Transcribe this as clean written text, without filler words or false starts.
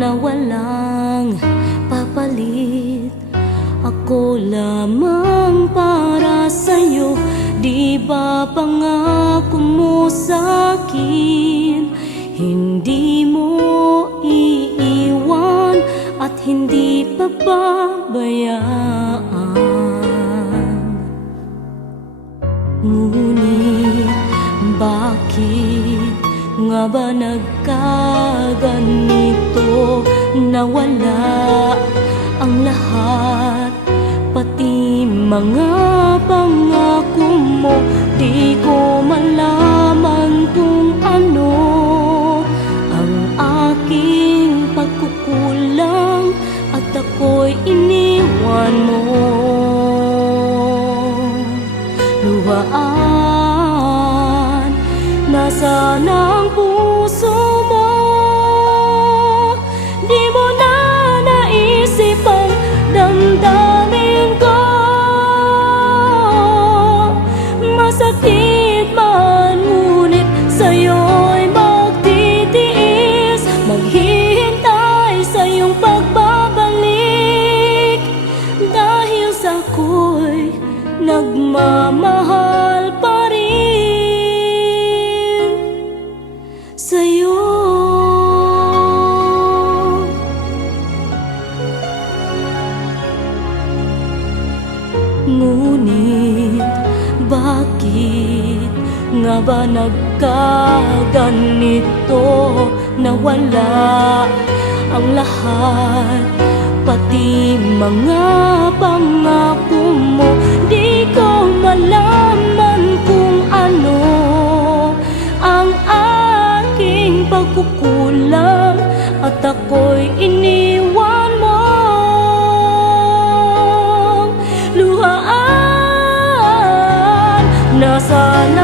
na walang papalit. Ako lamang para sa'yo, di ba pangako mo sa'kin? Hindi mo iiwan at hindi pababayaan. Ngunit bakit nga ba nagkaganito? Nawala ang lahat, pati mga pangako mo. Di ko malaman kung ano ang aking pagkukulang, at ako'y iniwan mo. Luhaan, nasaan ang puso mo? Di mo na naisip ang damdamin ko. Masakit man, ngunit sa'yo'y magtitiis, maghihintay sa iyong pagbabalik. Dahil sa'ko'y nagmamahal pa rin sa'yo. Ngunit bakit nga ba nagkaganito? Nawala ang lahat, pati mga pangako mo. Di ko malaman kung ano ang aking pagkukulang, at ako'y iniwan mo. Luhaan, nasaan